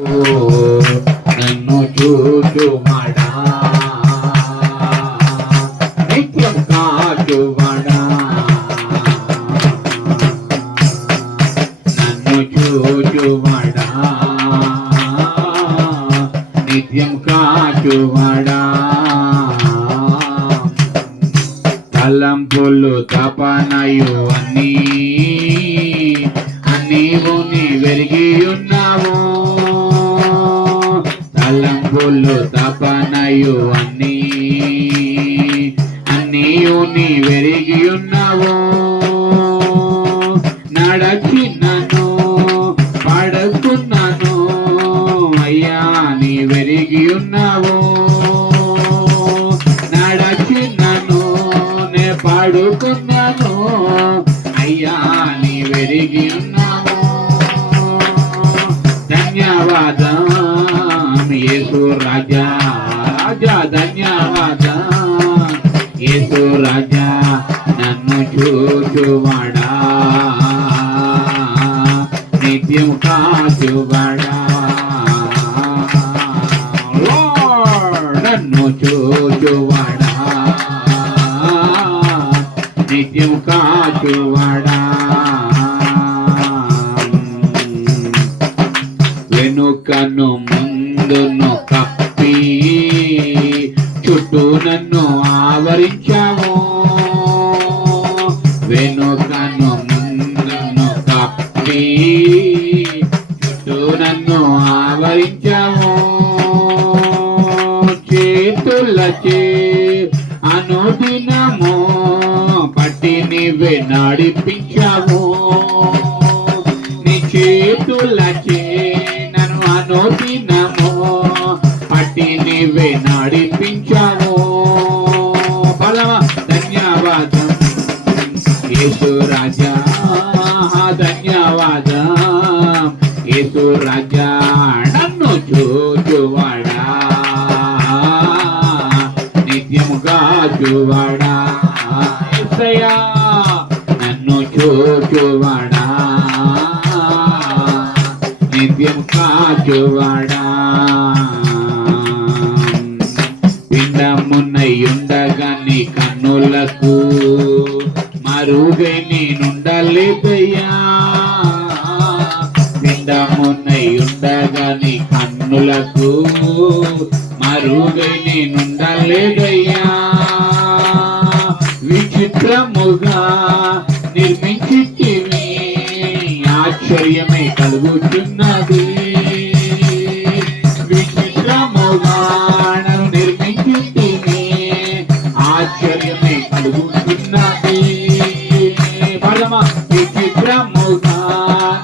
నన్ను చూచుమడా. నిత్యం కాచుమడా. నన్ను చూచుమడా. నిత్యం కాచుమడా. తలంపులు తపనయు తలంపులు తపనయు అన్నీ. అన్నీయు నీ వెరిగి ఉన్నావు. నడచినను పడుకున్నాను. అయ్యా నీ వెరిగి ఉన్నావు. నడచినను నే పడుకున్నాను. అయ్యా నీ వెరిగి ఉన్నావు. ధన్యవాదం యేసు రాజా రాజా ధన్యవాదం. యేసు రాజా నన్ను చూచువాడా. నిత్యం కాచువాడా. నన్ను చూచువాడా. నిత్యం కాచువాడా. వెనుకను ముందు ముందును కప్పి చుట్టూ నన్ను ఆవరించాము వెనుకను ముందును కప్పి చుట్టూ నన్ను ఆవరించావు. చేతులచే అనుదినము పట్టిని నీవే అట్టి పట్టి నీవే నడిపించావు బలమా ధన్యవాదం. యేసు రాజా ధన్యవాదం. యేసు రాజా నన్ను చూచువాడా. నిత్యముగా చూవాడా. నన్ను చూచువాడా. కాచువాడా పిండమున్నయుండగా నీ కన్నులకు మరుగై నేనుండలేదయ్యా పిండమున్నయుండగా నీ కన్నులకు మరుగై నేనుండలేదయ్యా విచిత్రముగా నిర్మించి ఆశ్చర్యమే కలుగుతున్నది. ఆశ్చర్యమే కలుగుతున్నది బలమా విచిత్రముగా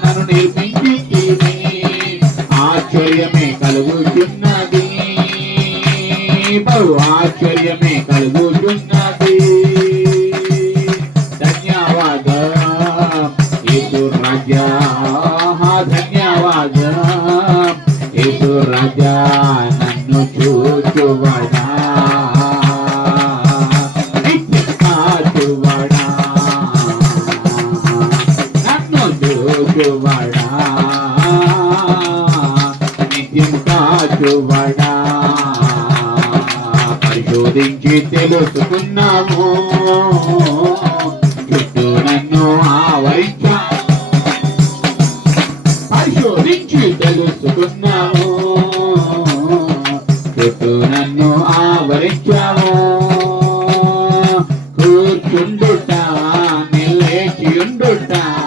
నన్ను నిర్మించితివి ఆశ్చర్యమే కలుగుతున్నది బహు ఆశ్చర్యమే కలుగుతున్నది యేసు రాజా యేసు రాజా పరిశోధించి తెలుసుకున్నాము. చుట్టూ నన్ను ఆవరించా. పరిశోధించి తెలుసుకున్నాము. చుట్టూ నన్ను ఆవరించాము. కూర్చుండుట నిలేచి ఉండుట